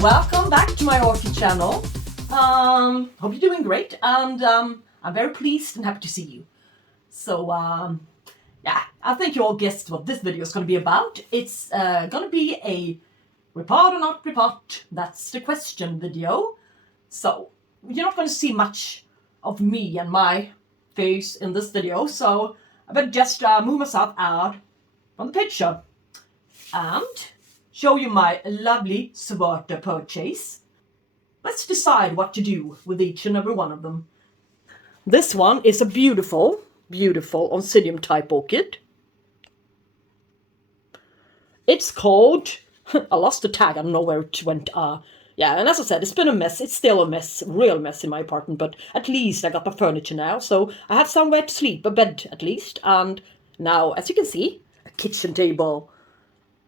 Welcome back to my orchid channel. Hope you're doing great, and I'm very pleased and happy to see you. So yeah, I think you all guessed what this video is going to be about. It's going to be a repot or not repot, that's the question video. So you're not going to see much of me and my face in this video, so I better just move myself out from the picture and show you my lovely Schwerter purchase. Let's decide what to do with each and every one of them. This one is a beautiful, beautiful Oncidium type orchid. It's called, I lost the tag, I don't know where it went. Yeah, and as I said, it's been a mess. It's still a mess, real mess in my apartment, but at least I got my furniture now, so I have somewhere to sleep, a bed at least. And now, as you can see, a kitchen table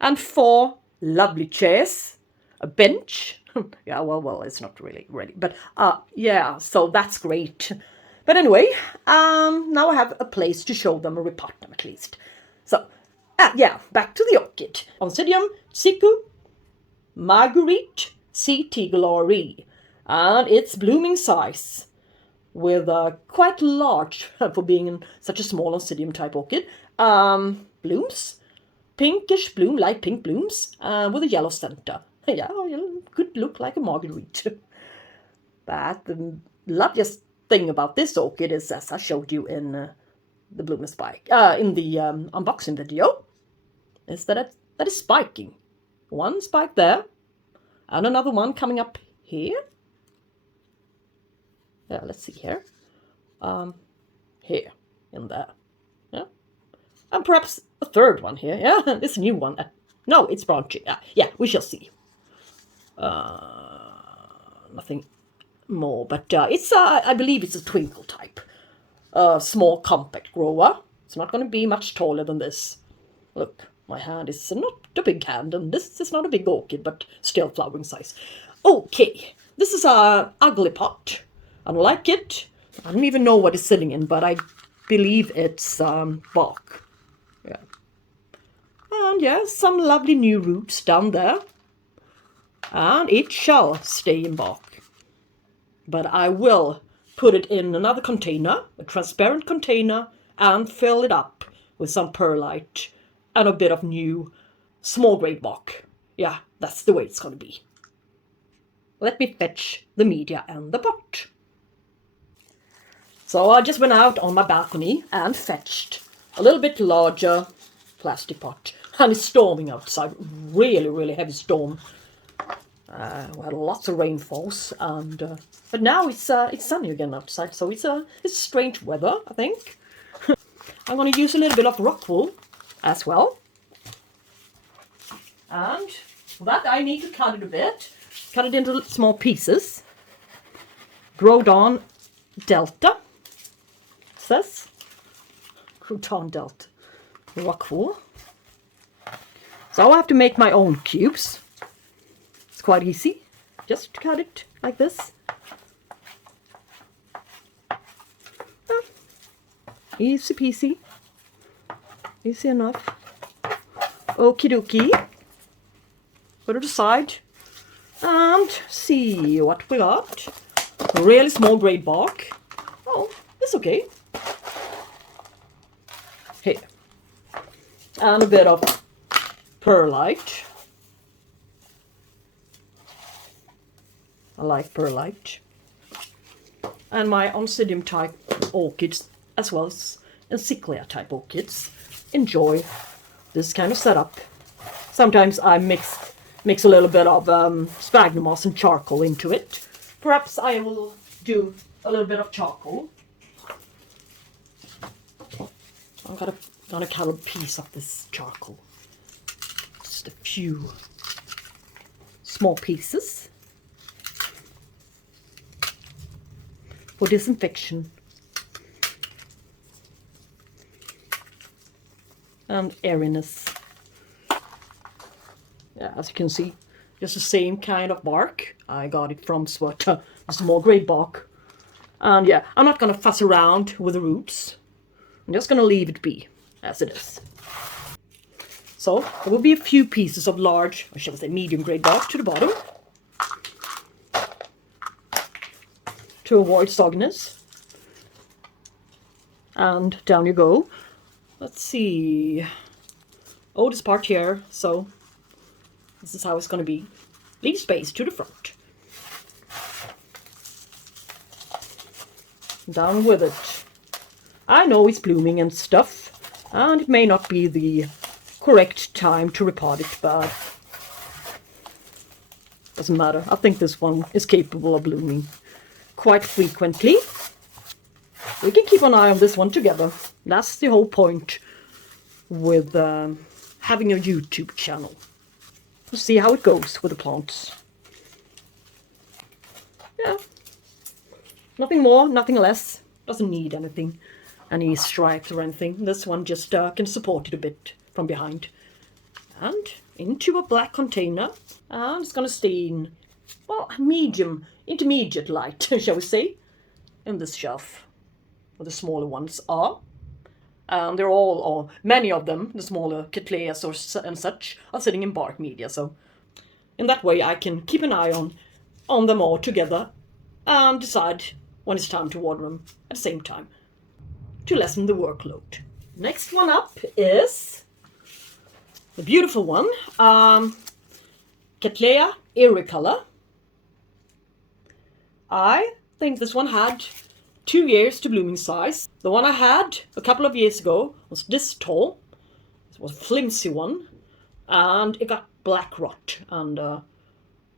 and 4 lovely chairs, a bench. Yeah, well, it's not really ready, but yeah, so that's great. But anyway, now I have a place to show them, a repot them at least. So, yeah, back to the orchid. Oncidium, Siku, Marguerite, C.T. Glory, and it's blooming size, with quite large, for being such a small Oncidium type orchid, blooms. Pinkish bloom, light pink blooms, with a yellow center. Yeah, could look like a marguerite. But the loveliest thing about this orchid is, as I showed you in the blooming spike, in the unboxing video, is that that is spiking. One spike there, and another one coming up here. Yeah, let's see here. Here, in there. Yeah, and perhaps a third one here. Yeah, this new one. No, it's branching. Yeah, we shall see. Nothing more, but it's I believe it's a twinkle type, small compact grower. It's not going to be much taller than this. Look, my hand is not a big hand, and this is not a big orchid, but still flowering size. Okay, this is a ugly pot. I don't like it. I don't even know what it's sitting in, but I believe it's bark. Yeah. And yeah, some lovely new roots down there. And it shall stay in bark. But I will put it in another container, a transparent container, and fill it up with some perlite and a bit of new small grade bark. Yeah, that's the way it's going to be. Let me fetch the media and the pot. So I just went out on my balcony and fetched a little bit larger plastic pot. And it's storming outside, really, really heavy storm. We had lots of rainfalls, and but now it's sunny again outside, so it's strange weather, I think. I'm going to use a little bit of rockwool as well, and for that I need to cut it a bit, cut it into small pieces. Grodan Delta, it says. Grodan Delta rockwool. So I have to make my own cubes. It's quite easy. Just cut it like this. Easy peasy. Easy enough. Okie dokie. Put it aside. And see what we got. Really small grade bark. Oh, it's okay. Here. And a bit of perlite. I like perlite. And my Oncidium type orchids, as well as Cattleya type orchids, enjoy this kind of setup. Sometimes I mix a little bit of sphagnum moss and charcoal into it. Perhaps I will do a little bit of charcoal. I'm gonna cut a piece of this charcoal. Just a few small pieces for disinfection and airiness. Yeah, as you can see, just the same kind of bark. I got it from Schwerter, the small grade bark. And yeah, I'm not gonna fuss around with the roots. I'm just gonna leave it be as it is. So there will be a few pieces of large, or shall I say medium grade bark to the bottom. to avoid sogginess. And down you go. Let's see. Oh, this part here, so this is how it's going to be. Leave space to the front. Down with it. I know it's blooming and stuff, and it may not be the correct time to repot it, but doesn't matter. I think this one is capable of blooming quite frequently. We can keep an eye on this one together. That's the whole point with having a YouTube channel. We'll see how it goes with the plants. Yeah. Nothing more, nothing less. Doesn't need anything. Any stripes or anything. This one just can support it a bit from behind. And into a black container. And it's going to stay in, well, medium, intermediate light, shall we say, in this shelf. Where the smaller ones are. They're all, or many of them, the smaller Cattleyas and such, are sitting in bark media. So in that way I can keep an eye on them all together and decide when it's time to water them at the same time to lessen the workload. Next one up is the beautiful one, Cattleya Iricolor. I think this one had 2 years to blooming size. The one I had a couple of years ago was this tall. It was a flimsy one, and it got black rot, and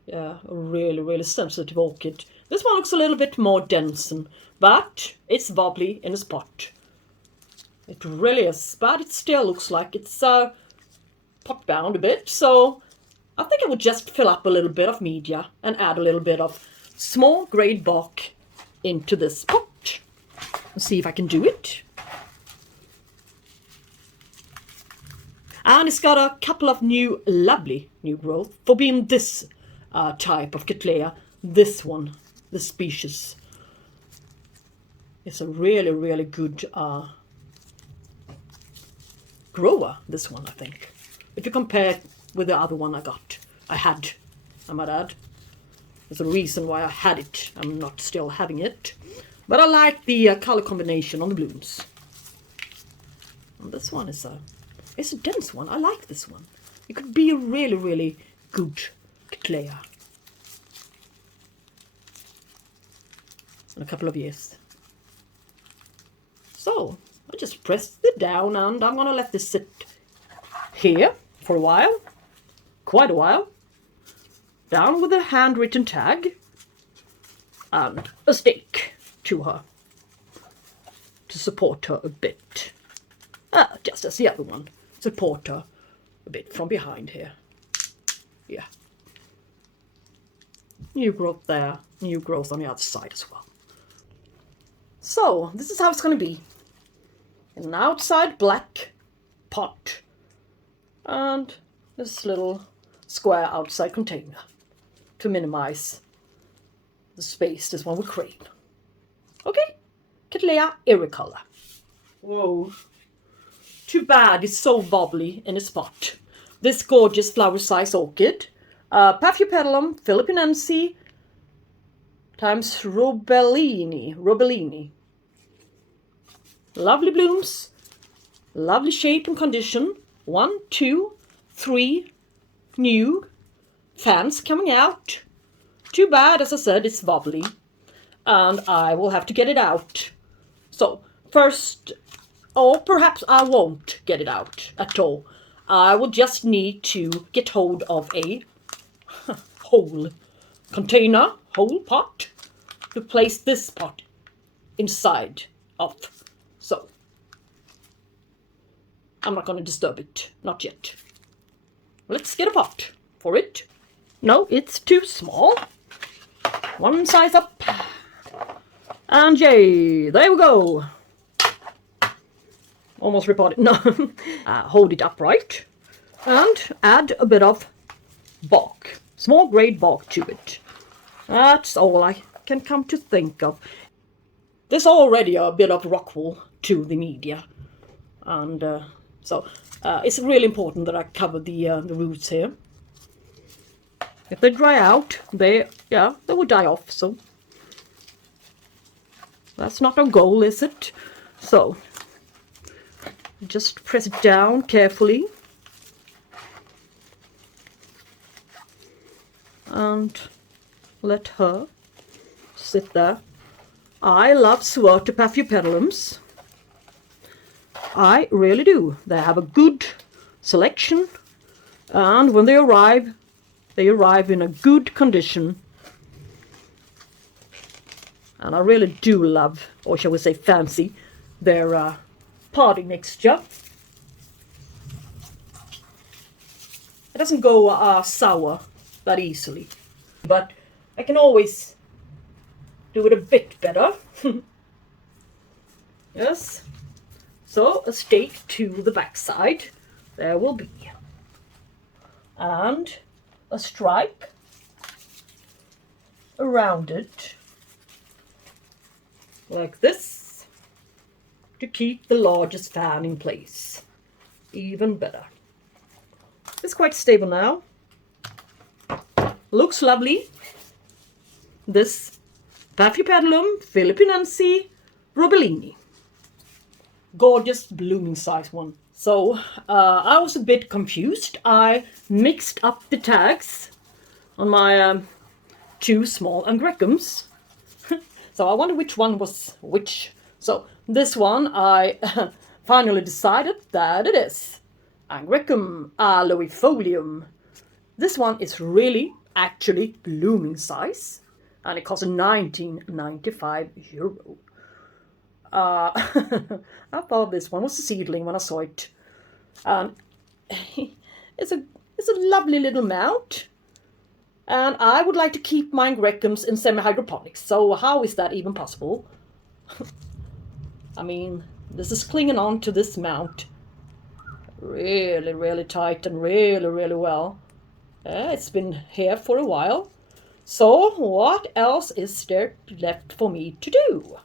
yeah, a really sensitive orchid. This one looks a little bit more dense, but it's wobbly in a spot. It really is, but it still looks like it's pot bound a bit, so I think I would just fill up a little bit of media and add a little bit of small grade bark into this pot. Let's see if I can do it. And it's got a couple of lovely new growth for being this type of Cattleya. This one, this species, it's a really good grower, this one, I think. If you compare it with the other one I might add. There's a reason why I had it. I'm not still having it. But I like the color combination on the blooms. And this one is it's a dense one. I like this one. It could be a really good Cattleya in a couple of years. So I just pressed it down, and I'm gonna let this sit here for a while, quite a while. Down with a handwritten tag and a stake to her to support her a bit. Just as the other one, support her a bit from behind here. Yeah. New growth there, new growth on the other side as well. So this is how it's going to be. In an outside black pot and this little square outside container to minimize the space this one will crave. Okay, Cattleya Iricolor. Whoa. Too bad it's so wobbly in a spot. This gorgeous flower size orchid. Paphiopedilum Philippinense times Roebelinii. Lovely blooms. Lovely shape and condition. 1, 2, 3 new fans coming out. Too bad, as I said, it's wobbly. And I will have to get it out. So, first, or perhaps I won't get it out at all. I will just need to get hold of a whole container, whole pot, to place this pot inside of. So, I'm not going to disturb it, not yet. Let's get a pot for it. No, it's too small. One size up. And yay, there we go. Almost repotted. No. Hold it upright and add a bit of bark, small grade bark to it. That's all I can come to think of. There's already a bit of rockwool to the media, and so it's really important that I cover the roots here. If they dry out, they will die off. So That's not our goal, is it? So, just press it down carefully. And let her sit there. I love Schwerter Paphiopedilums. I really do. They have a good selection, and when they arrive in a good condition. And I really do love, or shall we say fancy, their potting mixture. It doesn't go sour that easily, but I can always do it a bit better. Yes. So a stake to the backside there will be, and a stripe around it like this to keep the largest fan in place. Even better. It's quite stable now. Looks lovely. This Paphiopedilum Philippinense Roebelinii. Gorgeous blooming size one. So I was a bit confused. I mixed up the tags on my two small Angraecums. So I wonder which one was which. So this one I finally decided that it is Angraecum Aloifolium. This one is really actually blooming size, and it costs €19.95. I thought this one was a seedling when I saw it. It's a lovely little mount, and I would like to keep my Angraecums in semi-hydroponics. So how is that even possible? I mean, this is clinging on to this mount really, really tight and really, really well. It's been here for a while. So what else is there left for me to do?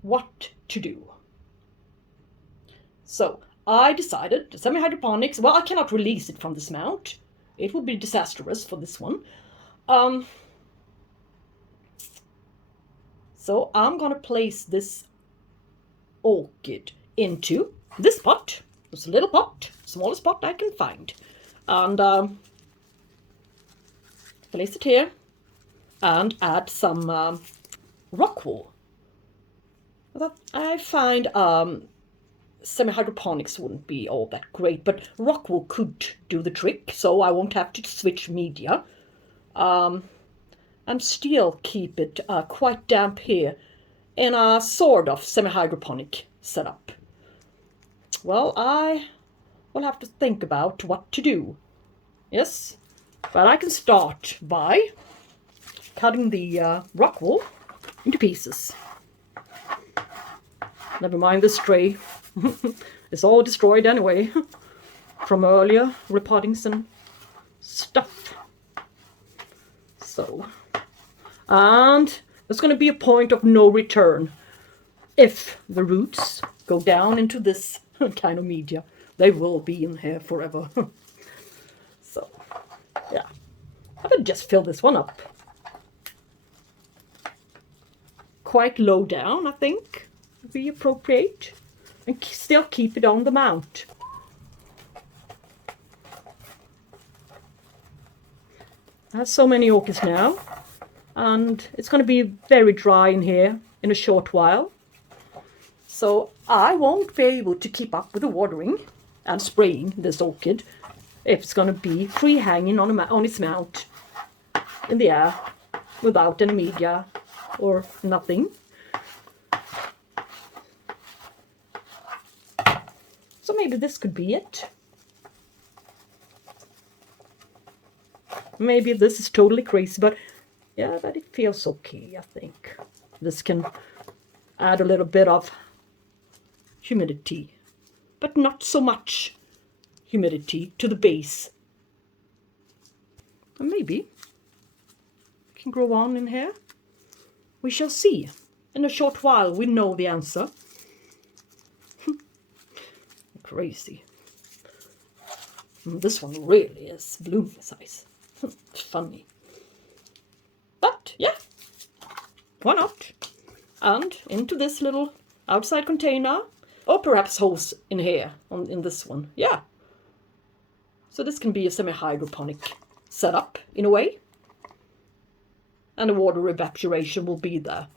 What to do? So I decided semi-hydroponics. Well, I cannot release it from this mount. It would be disastrous for this one. So I'm gonna place this orchid into this pot. It's a little pot, smallest pot I can find, and place it here and add some rockwool. I find semi-hydroponics wouldn't be all that great, but rockwool could do the trick, so I won't have to switch media. And still keep it quite damp here in a sort of semi-hydroponic setup. Well, I will have to think about what to do. Yes, but I can start by cutting the rockwool into pieces. Never mind the stray. It's all destroyed anyway from earlier repottings and stuff. So, and there's going to be a point of no return if the roots go down into this kind of media. They will be in here forever. So, yeah, I will just fill this one up. Quite low down, I think, would be appropriate, and still keep it on the mount. I have so many orchids now, and it's going to be very dry in here in a short while. So I won't be able to keep up with the watering and spraying this orchid if it's going to be free hanging on its mount in the air without any media or nothing. So maybe this could be it. Maybe this is totally crazy, but yeah, but it feels okay, I think. This can add a little bit of humidity, but not so much humidity to the base. And maybe it can grow on in here. We shall see. In a short while we know the answer. Crazy. This one really is blooming size. Funny. But why not? And into this little outside container, or perhaps holes in here, in this one. Yeah. So this can be a semi-hydroponic setup in a way. And the water evaporation will be there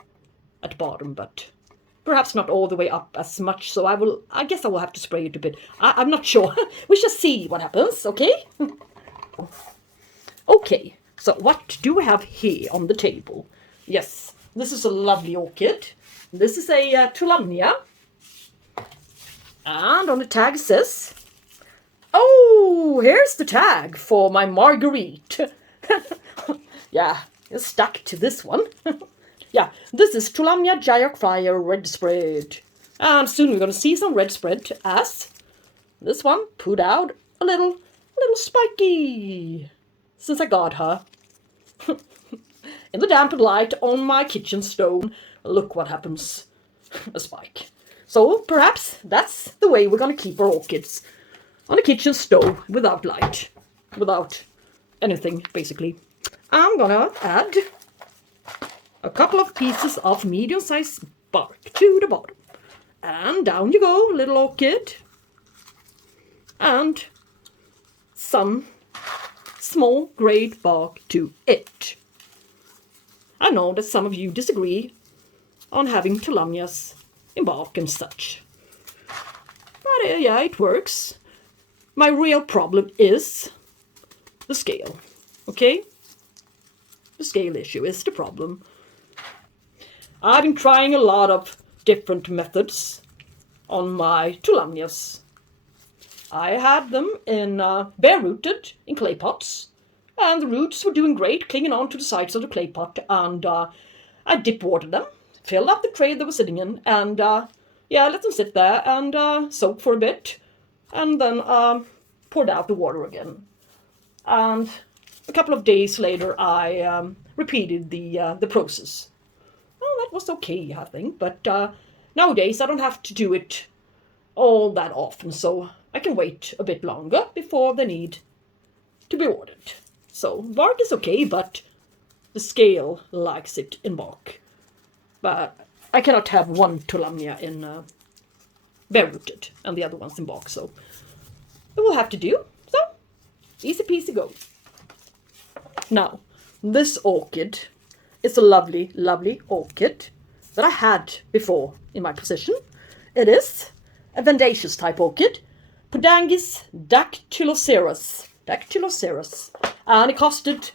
at the bottom, but perhaps not all the way up as much. So I guess I will have to spray it a bit. I'm not sure. We shall see what happens, okay? Okay, so what do we have here on the table? Yes, this is a lovely orchid. This is a Tolumnia. And on the tag says, oh, here's the tag for my Marguerite. Yeah, it's stuck to this one. Yeah, this is Tolumnia Gyrophria red spread. And soon we're going to see some red spread as this one put out a little spiky. Since I got her. In the dampened light on my kitchen stove, look what happens. A spike. So perhaps that's the way we're going to keep our orchids. On a kitchen stove without light. Without anything, basically. I'm going to add a couple of pieces of medium-sized bark to the bottom. And down you go, little orchid. And some small grade bark to it. I know that some of you disagree on having Tolumnias in bark and such. But yeah, it works. My real problem is the scale, okay? The scale issue is the problem. I've been trying a lot of different methods on my Tolumnias. I had them in bare-rooted in clay pots, and the roots were doing great, clinging on to the sides of the clay pot, and I dip watered them, filled up the tray they were sitting in, and yeah, let them sit there and soak for a bit, and then poured out the water again. And a couple of days later, I repeated the process. Well, that was okay, I think, but nowadays I don't have to do it all that often, so I can wait a bit longer before they need to be watered. So bark is okay, but the scale likes it in bark. But I cannot have one Tolumnia in bare-rooted and the other ones in bark, so it will have to do. So, easy peasy go. Now, this orchid is a lovely, lovely orchid that I had before in my possession. It is a Vandaceous type orchid, Podangis dactyloceras. And it costed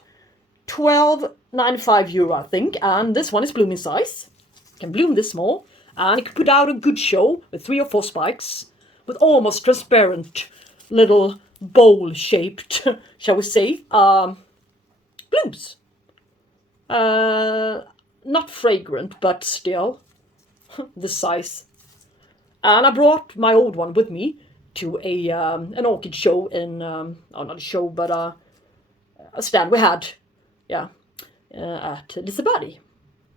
€12.95, I think. And this one is blooming size. It can bloom this small. And it can put out a good show with 3 or 4 spikes. With almost transparent little bowl-shaped, shall we say, blooms. Not fragrant, but still this size. And I brought my old one with me to an orchid show in, oh, not a show, but a stand we had, yeah, at Liseberg,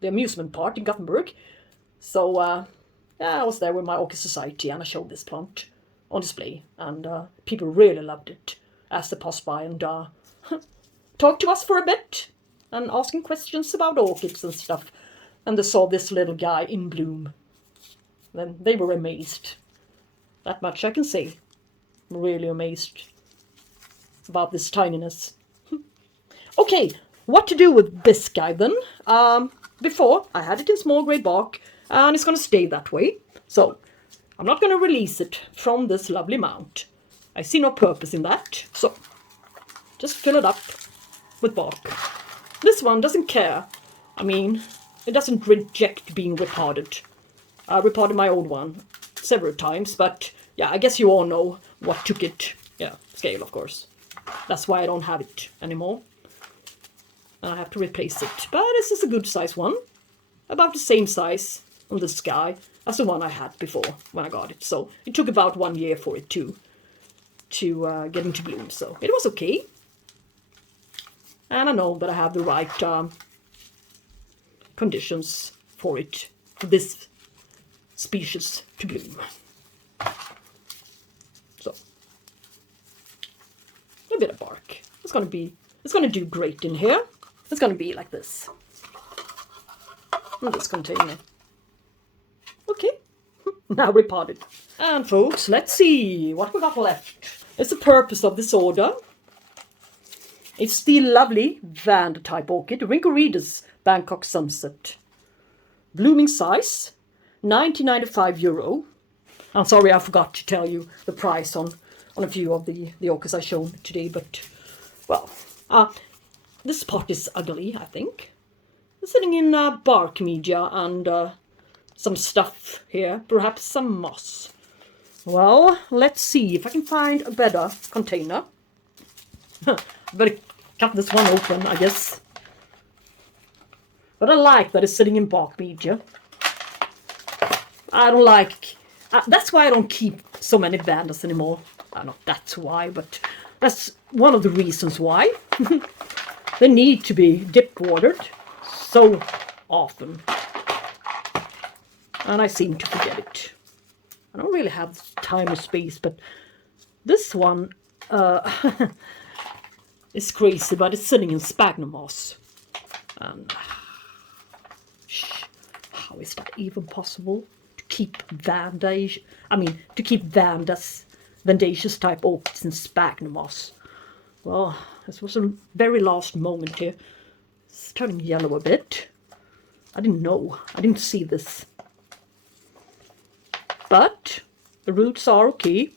the amusement park in Gothenburg. So, yeah, I was there with my Orchid Society and I showed this plant on display. And people really loved it as they passed by and talked to us for a bit and asking questions about orchids and stuff. And they saw this little guy in bloom. Then they were amazed. That much I can say. Really amazed about this tininess. Okay, what to do with this guy then? Before, I had it in small grade bark, and it's going to stay that way. So, I'm not going to release it from this lovely mount. I see no purpose in that. So, just fill it up with bark. This one doesn't care. I mean, it doesn't reject being repotted. I repotted my old one several times, but yeah, I guess you all know what took it. Yeah, scale, of course. That's why I don't have it anymore. And I have to replace it. But this is a good size one. About the same size on this guy as the one I had before when I got it. So it took about 1 year for it to get into bloom. So it was okay. And I know that I have the right conditions for it, for this species to bloom. So a bit of bark. It's gonna do great in here. It's gonna be like this. in this container. Okay, now repotted. And folks, let's see what we got left. It's the purpose of this order. It's the lovely Vanda-type orchid, rhyncorides, Bangkok Sunset. Blooming size, €19.95. I'm sorry I forgot to tell you the price on a few of the orchids I shown today, but, well, this pot is ugly, I think. It's sitting in bark media and some stuff here, perhaps some moss. Well, let's see if I can find a better container. Better cut this one open, I guess. But I like that it's sitting in bark media. I don't like... that's why I don't keep so many Vandas anymore. Not that's why, but that's one of the reasons why. They need to be dip watered so often. And I seem to forget it. I don't really have time or space, but this one is crazy, but it's sitting in sphagnum moss. And how is that even possible? To keep Vandaceous type orchids in sphagnum moss. Well, this was a very last moment here. It's turning yellow a bit. I didn't know. I didn't see this. But the roots are okay.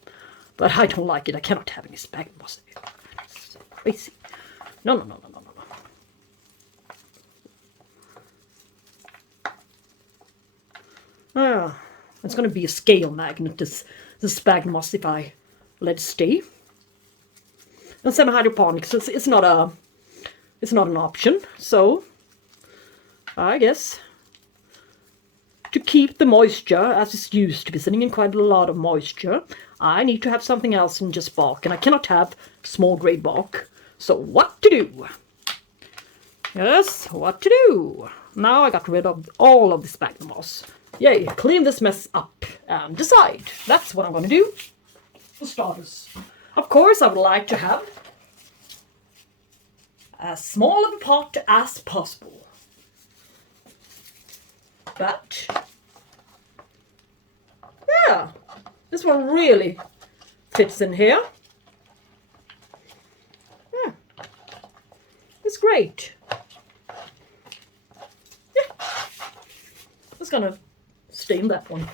But I don't like it. I cannot have any sphagnum moss. It's so crazy. No. It's going to be a scale magnet, this sphagnum moss, if I let it stay. And semi-hydroponics, it's not an option. So I guess to keep the moisture, as it's used to be sitting in quite a lot of moisture, I need to have something else than just bark, and I cannot have small grade bark. So what to do? Yes, what to do? Now I got rid of all of the sphagnum moss. Yay, clean this mess up and decide. That's what I'm going to do. For starters, of course, I would like to have as small of a pot as possible. But, yeah, this one really fits in here. Yeah, it's great. Yeah, just gonna stay in that one.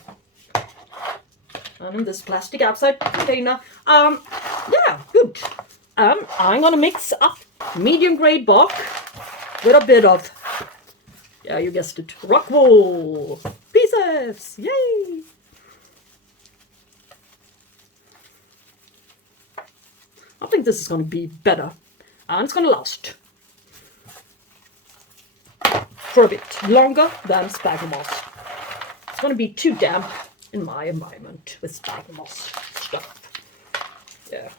And in this plastic outside container. Yeah, good. I'm gonna mix up medium grade bark with a bit of, yeah, you guessed it, rockwool pieces. Yay! I think this is gonna be better, and it's gonna last for a bit longer than sphagnum moss. It's gonna be too damp in my environment with sphagnum moss stuff. Yeah.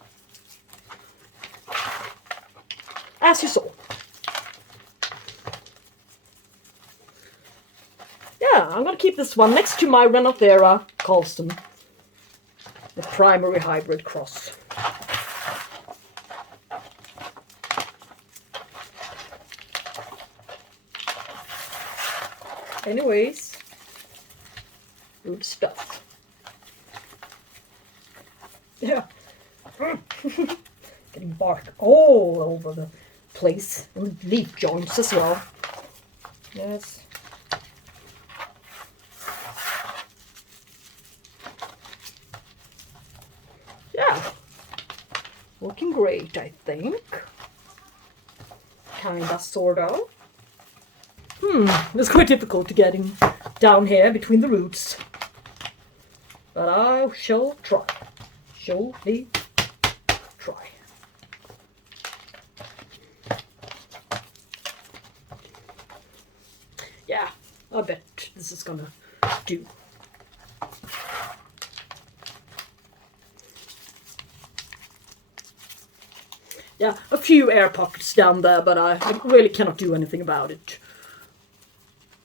As you saw. Yeah, I'm gonna keep this one next to my Renothera Colston, the primary hybrid cross. Anyways, good stuff. Yeah. Getting bark all over the place, and leaf joints as well. Yes. Yeah. Looking great, I think. Kinda, sorta. It's quite difficult to get him down here between the roots. But I shall try. Surely try. Yeah, I bet this is gonna do. Yeah, a few air pockets down there, but I really cannot do anything about it.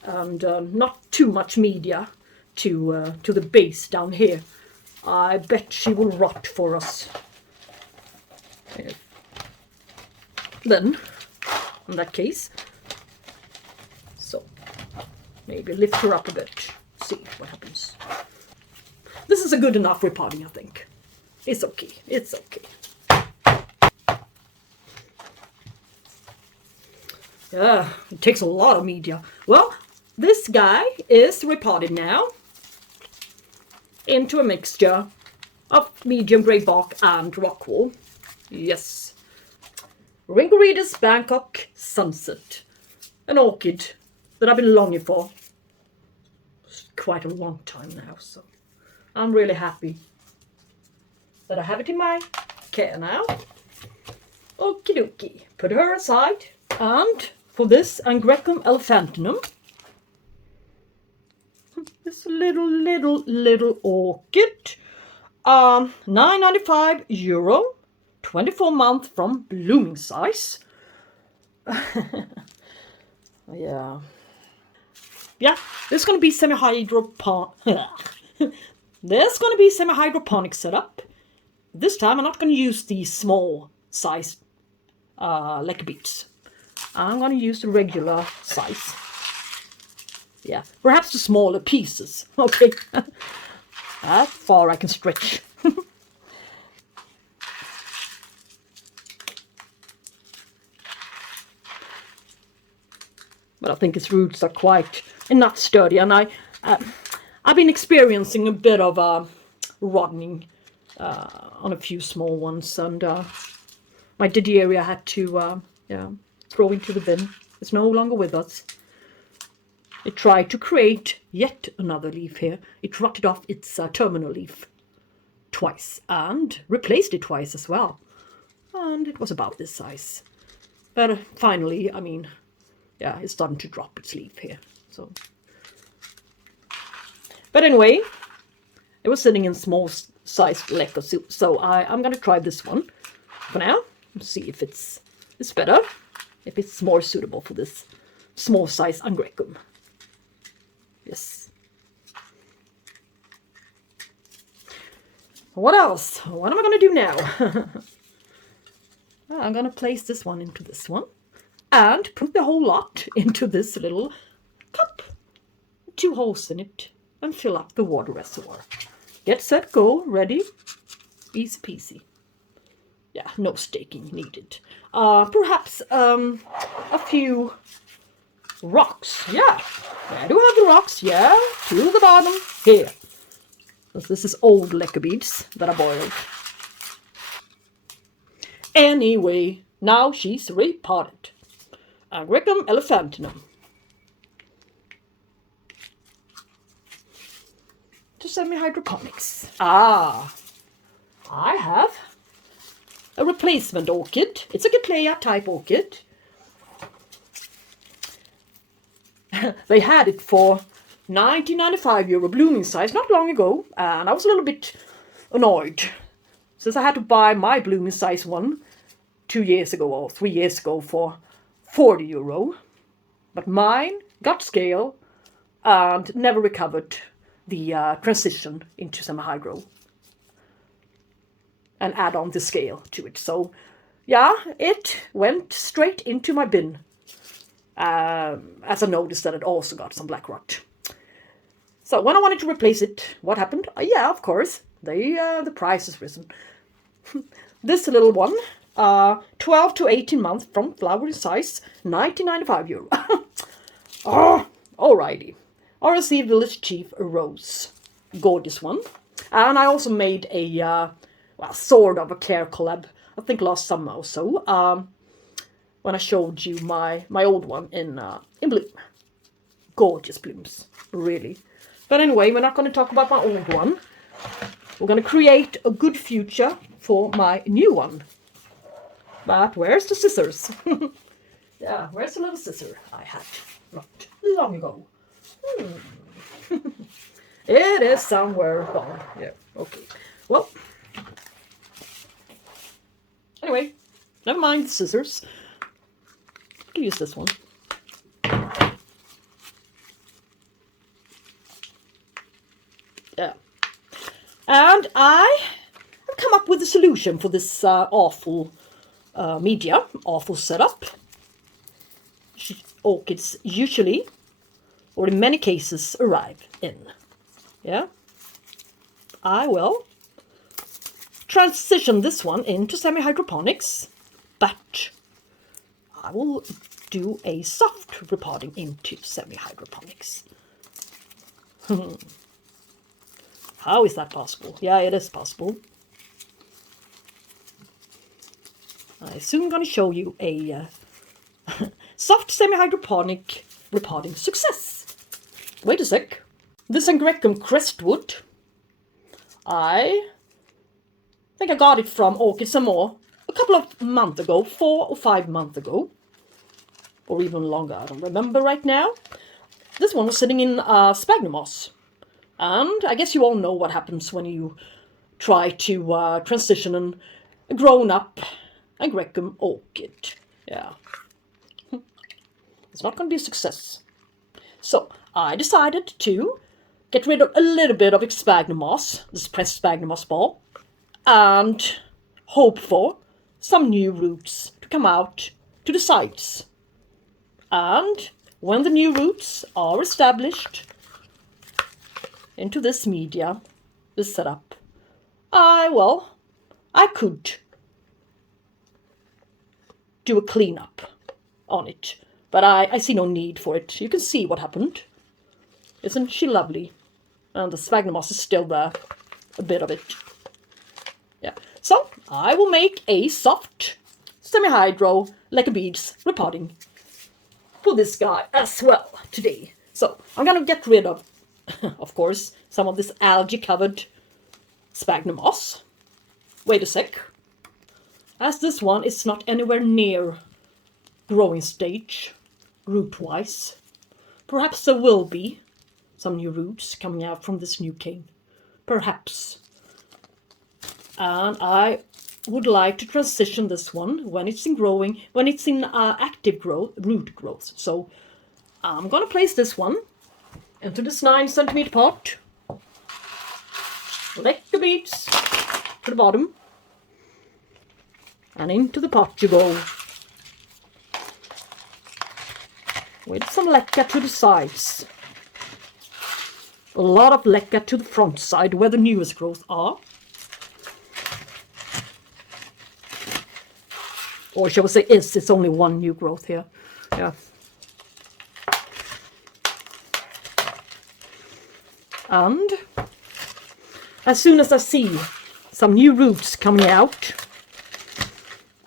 And not too much media to the base down here. I bet she will rot for us. Then, in that case, so maybe lift her up a bit. See what happens. This is a good enough repotting, I think. It's okay. It's okay. Yeah, it takes a lot of media. Well, this guy is repotted now into a mixture of medium grey bark and rockwool. Yes. Rhyncorides Bangkok Sunset. An orchid that I've been longing for quite a long time now, so I'm really happy that I have it in my care now. Okie dokie. Put her aside. And for this Angraecum Elephantinum, this little orchid, €9.95, 24 month from blooming size. Yeah. Yeah, there's going to be there's going to be semi-hydroponic setup. This time I'm not going to use these small size leca beads. I'm going to use the regular size. Yeah, perhaps the smaller pieces. Okay, that far I can stretch. But I think its roots are quite enough sturdy, and I've been experiencing a bit of rotting on a few small ones, and my Didier had to throw into the bin. It's no longer with us. It tried to create yet another leaf here. It rotted off its terminal leaf twice and replaced it twice as well, and it was about this size. But finally, I mean, yeah, it's starting to drop its leaf here. So, but anyway, it was sitting in small size leca, so I'm gonna try this one for now and see if it's better, if it's more suitable for this small size Angraecum. Yes. What else? What am I gonna do now? I'm gonna place this one into this one and put the whole lot into this little cup. 2 holes in it and fill up the water reservoir. Get set, go, ready. Easy peasy. Yeah, no staking needed. Perhaps a few rocks. Yeah, I do have the rocks. Yeah, to the bottom here. This is old leca beads that I boiled. Anyway, now she's repotted. Angraecum Elephantinum. To semi-hydroponics. I have a replacement orchid. It's a Cattleya type orchid. They had it for €19.95 blooming size not long ago, and I was a little bit annoyed since I had to buy my blooming size one 2 years ago or 3 years ago for €40. But mine got scale and never recovered the transition into semi-hydro and add on the scale to it. So yeah, it went straight into my bin, as I noticed that it also got some black rot. So when I wanted to replace it, what happened? Yeah, of course, the price has risen. This little one, 12 to 18 months from flowering size, €19.95. Oh, alrighty. RSC Village Chief Rose. Gorgeous one. And I also made a, sort of a care collab, I think last summer or so, when I showed you my old one in bloom. Gorgeous blooms, really. But anyway, we're not going to talk about my old one. We're going to create a good future for my new one. But where's the scissors? Yeah, where's the little scissor I had not long ago? It is somewhere gone. Yeah, okay. Well, anyway, never mind the scissors. I'll use this one. Yeah. And I have come up with a solution for this awful awful setup. Orchids usually or in many cases arrive in. Yeah, I will transition this one into semi-hydroponics, but I will do a soft repotting into semi-hydroponics. How is that possible? Yeah, it is possible. I'm soon going to show you a soft semi-hydroponic repotting success. Wait a sec. This Angraecum crestwood, I think I got it from Orchids and More a couple of months ago, 4 or 5 months ago, or even longer, I don't remember right now. This one was sitting in sphagnum moss, and I guess you all know what happens when you try to transition a grown-up Angraecum orchid. Yeah, it's not going to be a success. So I decided to get rid of a little bit of sphagnum moss, this pressed sphagnum moss ball, and hope for some new roots to come out to the sides. And when the new roots are established into this media, this setup, I could do a cleanup on it, but I see no need for it. You can see what happened. Isn't she lovely? And the sphagnum moss is still there, a bit of it. Yeah, so I will make a soft semi-hydro leca beads repotting for this guy as well today. So I'm gonna get rid of course, some of this algae-covered sphagnum moss. Wait a sec. As this one is not anywhere near growing stage, root-wise, perhaps there will be some new roots coming out from this new king. Perhaps. And I would like to transition this one when it's in growing, when it's in active growth, root growth. So I'm gonna place this one into this 9 centimeter pot. Let the beads to the bottom. And into the pot you go. With some leca to the sides. A lot of leca to the front side where the newest growth are. Or shall we say it's only one new growth here. Yeah. And as soon as I see some new roots coming out,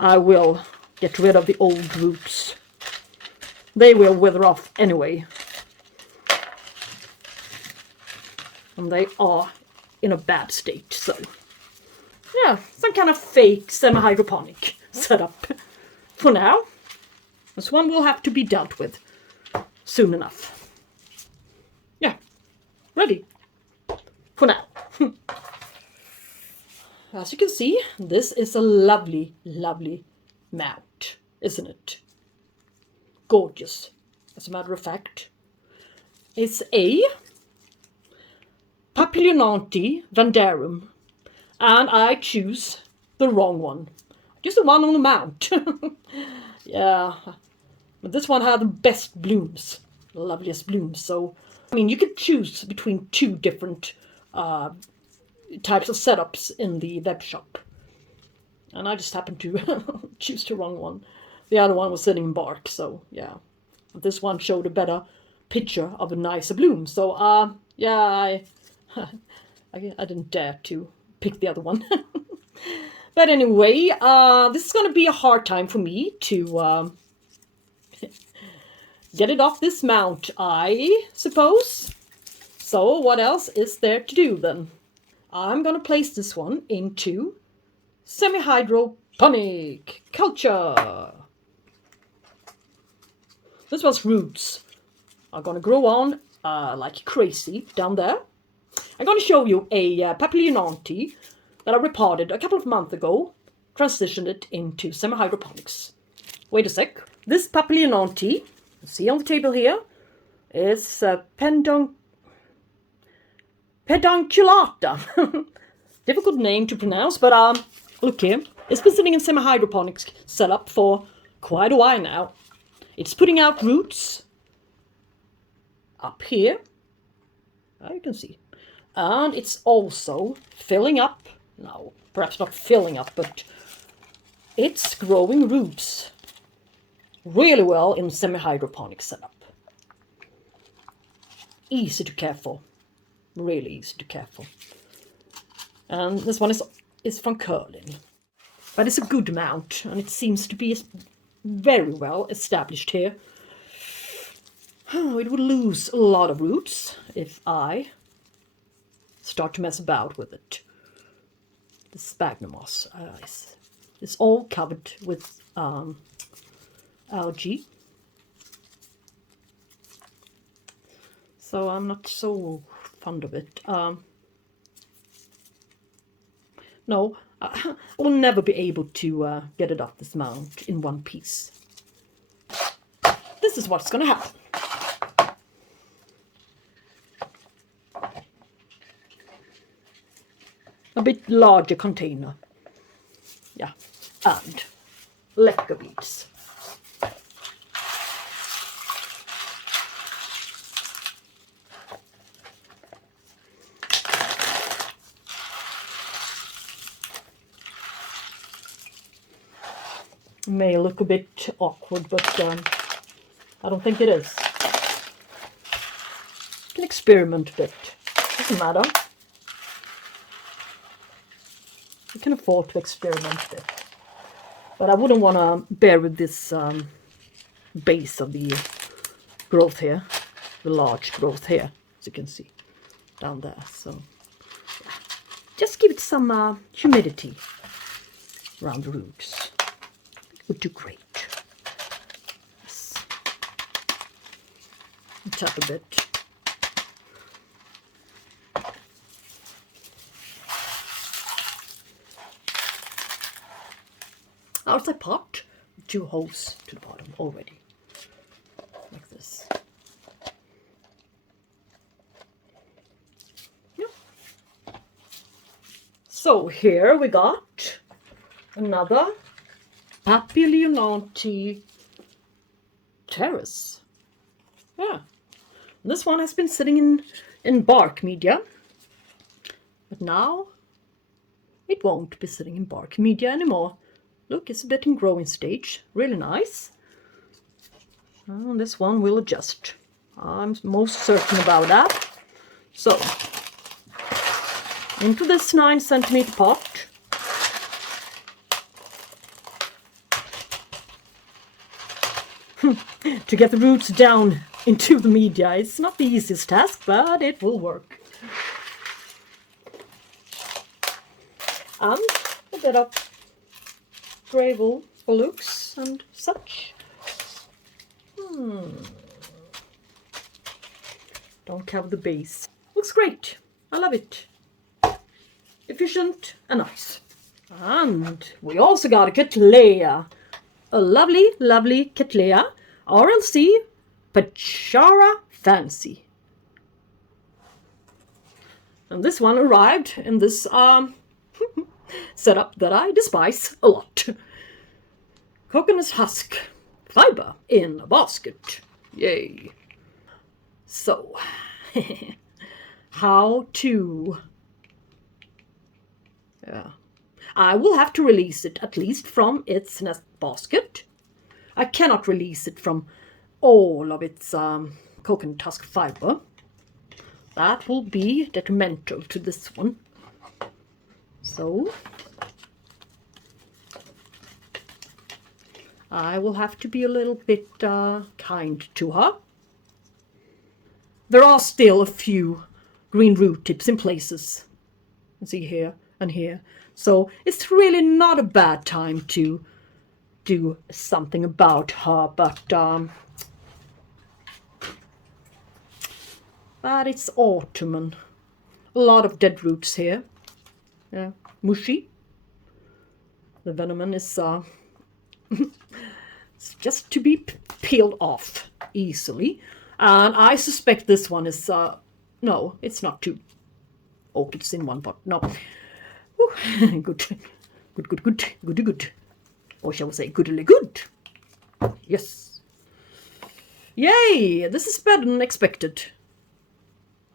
I will get rid of the old roots. They will wither off anyway. And they are in a bad state, so yeah, some kind of fake semi-hydroponic setup for now. This one will have to be dealt with soon enough. Yeah, ready for now. As you can see, this is a lovely, lovely mount, isn't it? Gorgeous, as a matter of fact. It's a Papilionanthe Vandarum, and I choose the wrong one. Just the one on the mount. Yeah, but this one had the best blooms, the loveliest blooms. So, I mean, you could choose between 2 different types of setups in the web shop, and I just happened to choose the wrong one. The other one was sitting in bark, so yeah. This one showed a better picture of a nicer bloom. So yeah, I didn't dare to pick the other one. But anyway, this is going to be a hard time for me to get it off this mount, I suppose. So what else is there to do then? I'm going to place this one into semi-hydroponic culture. This one's roots are going to grow on like crazy down there. I'm going to show you a Papilionanthe that I repotted a couple of months ago, transitioned it into semi-hydroponics. Wait a sec. This Papilionanthe, see on the table here, is pedunculata. Difficult name to pronounce, but look here. It's been sitting in semi-hydroponics setup for quite a while now. It's putting out roots up here. You can see. And it's also filling up. No, perhaps not filling up, but it's growing roots really well in semi-hydroponic setup. Easy to care for. Really easy to care for. And this one is from curling. But it's a good amount, and it seems to be very well established here. It would lose a lot of roots if I start to mess about with it. The sphagnum moss is all covered with algae. So I'm not so fond of it. No, I will never be able to get it off this mount in one piece. This is what's going to happen. A bit larger container. Yeah, and lekker beads. May look a bit awkward, but I don't think it is. You can experiment a bit. Doesn't matter. You can afford to experiment a bit. But I wouldn't want to bear with this base of the growth here. The large growth here, as you can see down there. So yeah. Just give it some humidity around the roots. It would do great. Yes. Tap a bit. Outside pot, 2 holes to the bottom already, like this. Yeah. So here we got another Papilionanthe terrace. Yeah, this one has been sitting in bark media, but now it won't be sitting in bark media anymore. Look, it's a bit in growing stage. Really nice. And this one will adjust. I'm most certain about that. So, into this 9 centimeter pot. To get the roots down into the media. It's not the easiest task, but it will work. And a bit of gravel for looks and such. Don't cover the base. Looks great. I love it. Efficient and nice. And we also got a Cattleya. A lovely, lovely Cattleya. RLC Pachara Fancy. And this one arrived in this setup that I despise a lot. Coconut husk fiber in a basket. Yay. So, how to... Yeah. I will have to release it at least from its nest basket. I cannot release it from all of its coconut husk fiber. That will be detrimental to this one. So, I will have to be a little bit kind to her. There are still a few green root tips in places. You see here and here. So it's really not a bad time to do something about her, but it's autumn and a lot of dead roots here. Yeah, mushy. The venom is it's just to be peeled off easily. And I suspect this one is no, it's not 2 orchids in one pot. No. Good. Good. Or shall we say goodly good? Yes. Yay! This is better than expected.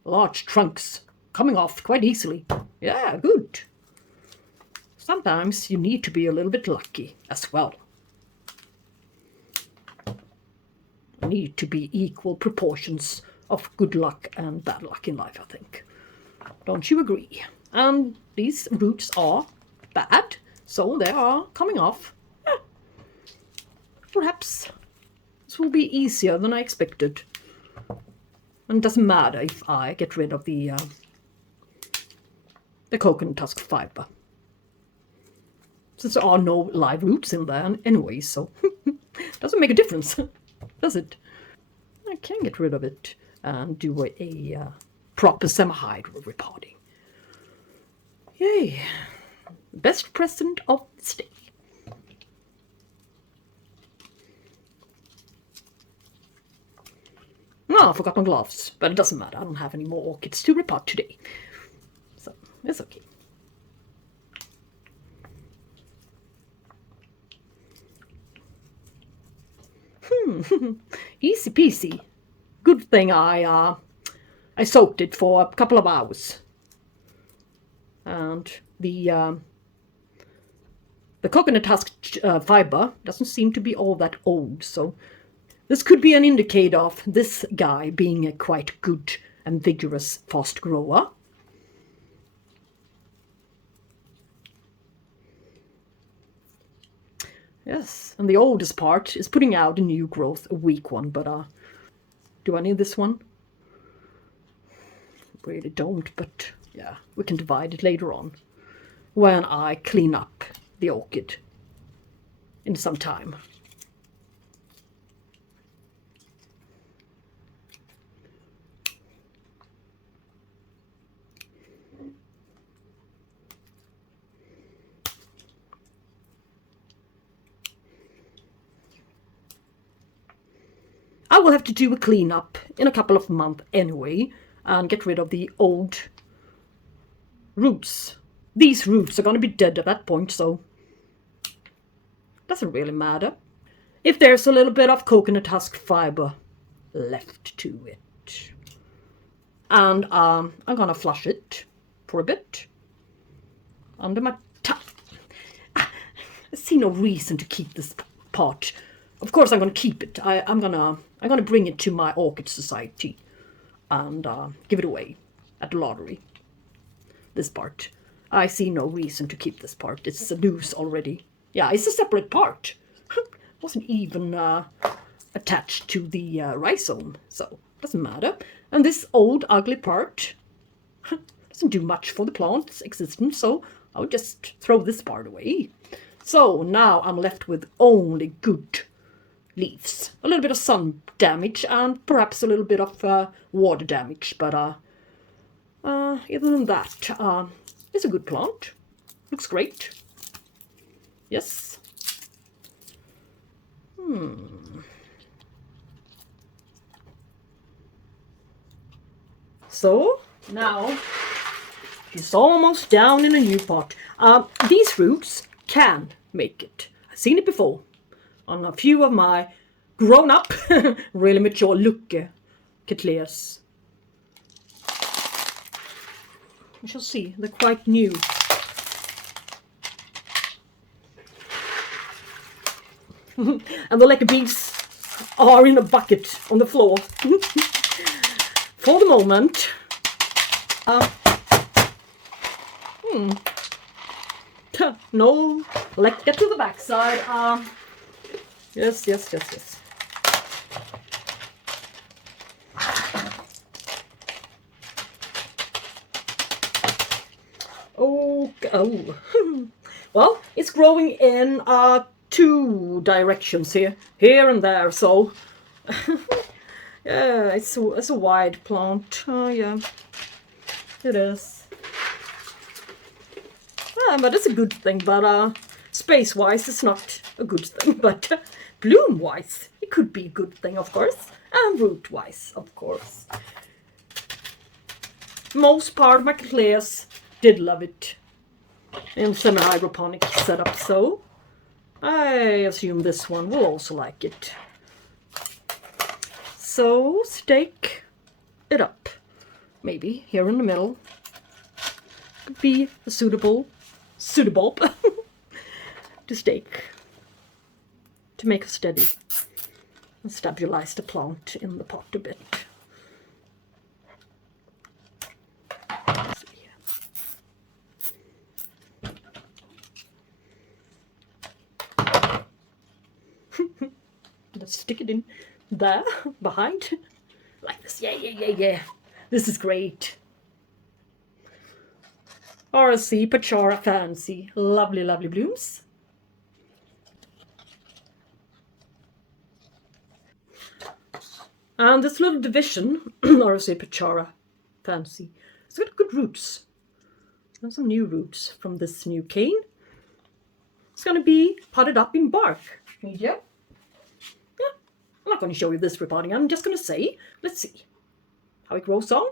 Large trunks coming off quite easily. Yeah, good. Sometimes you need to be a little bit lucky as well. Need to be equal proportions of good luck and bad luck in life, I think. Don't you agree? And these roots are bad, so they are coming off. Yeah. Perhaps this will be easier than I expected. And it doesn't matter if I get rid of the coconut husk fiber, since there are no live roots in there anyway, so doesn't make a difference, does it? I can get rid of it and do a proper semi-hydro repotting. Yay! Best present of this day. Oh, I forgot my gloves, but it doesn't matter. I don't have any more orchids to repot today, so it's okay. Easy peasy. Good thing I soaked it for a couple of hours, and the coconut husk fiber doesn't seem to be all that old, so this could be an indicator of this guy being a quite good and vigorous fast grower. Yes, and the oldest part is putting out a new growth, a weak one, but do I need this one? Really don't, but yeah, we can divide it later on when I clean up the orchid in some time. I will have to do a cleanup in a couple of months anyway and get rid of the old roots. These roots are going to be dead at that point, so it doesn't really matter if there's a little bit of coconut husk fiber left to it. And I'm going to flush it for a bit under my tub. I see no reason to keep this pot. Of course, I'm going to keep it. I'm gonna bring it to my orchid society and give it away at the lottery. This part, I see no reason to keep this part. It's loose already. Yeah, it's a separate part. Wasn't even attached to the rhizome, so doesn't matter. And this old ugly part doesn't do much for the plant's existence, so I'll just throw this part away. So now I'm left with only good leaves. A little bit of sun damage and perhaps a little bit of water damage, but other than that, it's a good plant. Looks great. Yes. So now she's almost down in a new pot. These roots can make it. I've seen it before on a few of my grown-up, really mature look Cattleyas. We shall see. They're quite new. And the lekker bees are in a bucket on the floor. For the moment. No, let's get to the backside. Yes. Oh. Well, it's growing in two directions here and there, so yeah, it's a wide plant. Yeah, it is. But it's a good thing, but space-wise it's not a good thing, but bloom-wise it could be a good thing, of course, and root-wise, of course. Most part of my Cattleyas did love it in semi-hydroponic setup, so I assume this one will also like it. So stake it up. Maybe here in the middle could be a suitable to stake, to make it steady and stabilize the plant in the pot a bit. Let's see here. Let's stick it in there, behind, like this. Yeah. This is great. RC Pachara Fancy. Lovely, lovely blooms. And this little division, RC Pachara Fancy, it's got good roots. And some new roots from this new cane. It's going to be potted up in bark media. Yeah, I'm not going to show you this repotting. I'm just going to say, let's see how it grows on.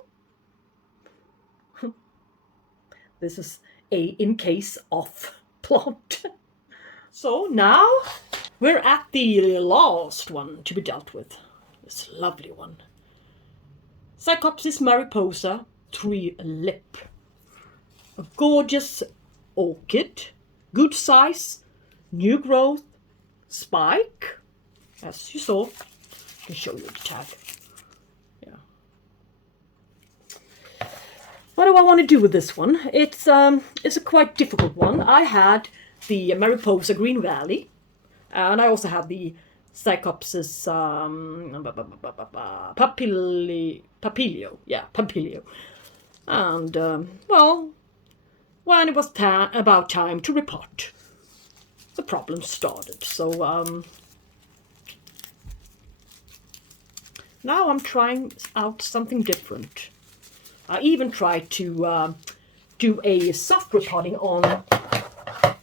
This is a in case of plant. So now we're at the last one to be dealt with. This lovely one. Cycopsis mariposa 3-lip. A gorgeous orchid. Good size. New growth. Spike. As you saw. I can show you the tag. Yeah. What do I want to do with this one? It's a quite difficult one. I had the Mariposa Green Valley, and I also had the Cycopsis Papilio. And well, when it was about time to repot, the problem started. So now I'm trying out something different. I even tried to do a soft repotting on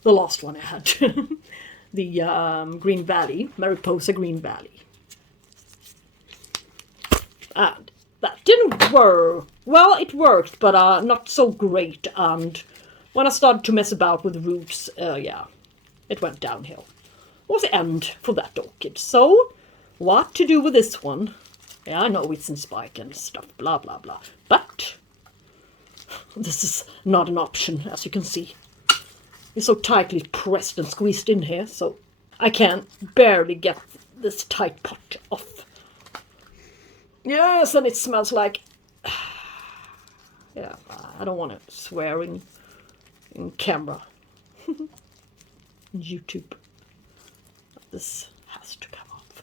the last one I had, the Green Valley, Mariposa Green Valley. And that didn't work. Well, it worked, but not so great. And when I started to mess about with roots, yeah, it went downhill. It was the end for that orchid. So, what to do with this one? Yeah, I know it's in spike and stuff, blah, blah, blah. But this is not an option, as you can see. It's so tightly pressed and squeezed in here, so I can barely get this tight pot off. Yes, and it smells like... Yeah, I don't want to swear in camera. YouTube. This has to come off.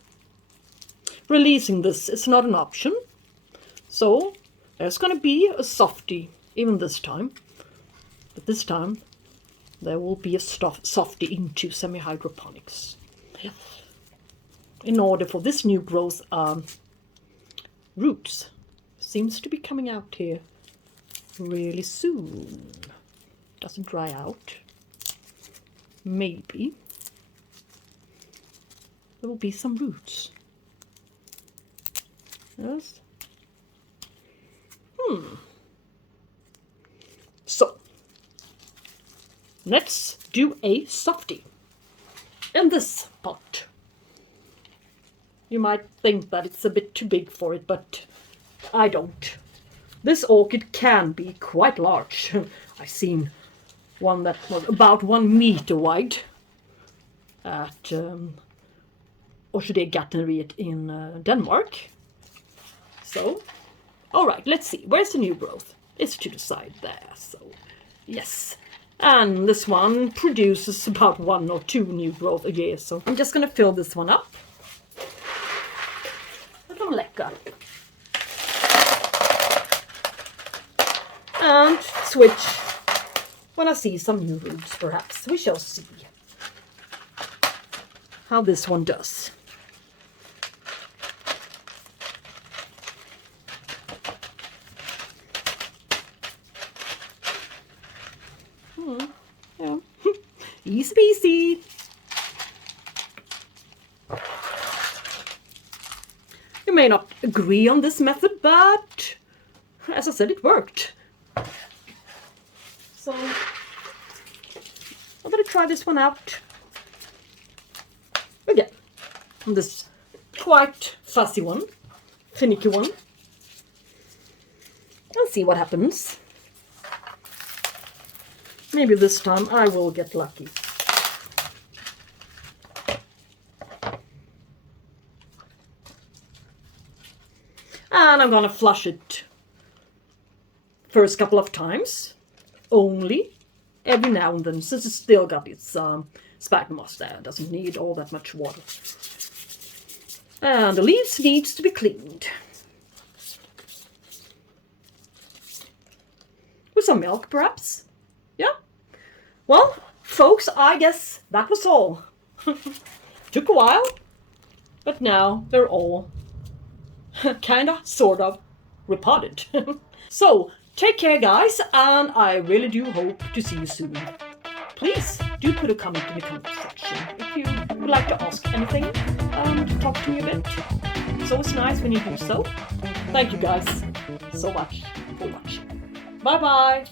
Releasing this is not an option. So there's going to be a softie even this time. But this time there will be a softie into semi-hydroponics. In order for this new growth, roots seems to be coming out here really soon. Doesn't dry out. Maybe there will be some roots. Yes. So let's do a softie in this pot. You might think that it's a bit too big for it, but I don't. This orchid can be quite large. I've seen one that was about 1 meter wide at Orchideen in Denmark. So, alright, let's see. Where's the new growth? It's to the side there, so yes. And this one produces about 1 or 2 new growth a year, so I'm just going to fill this one up. Lekker. And switch when I see some new roots, perhaps. We shall see how this one does. Yeah. Easy peasy. You may not agree on this method, but as I said, it worked. So I'm going to try this one out again. This quite fussy one. finicky one. Let's see what happens. Maybe this time I will get lucky. And I'm gonna flush it first couple of times only, every now and then, since it's still got its sphagnum moss there. It doesn't need all that much water. And the leaves needs to be cleaned with some milk, perhaps. Yeah. Well, folks, I guess that was all. Took a while, but now they're all kinda, sort of, repotted. So, take care, guys, and I really do hope to see you soon. Please do put a comment in the comment section if you would like to ask anything and talk to me a bit. It's always nice when you do so. Thank you guys so much for watching. Bye bye.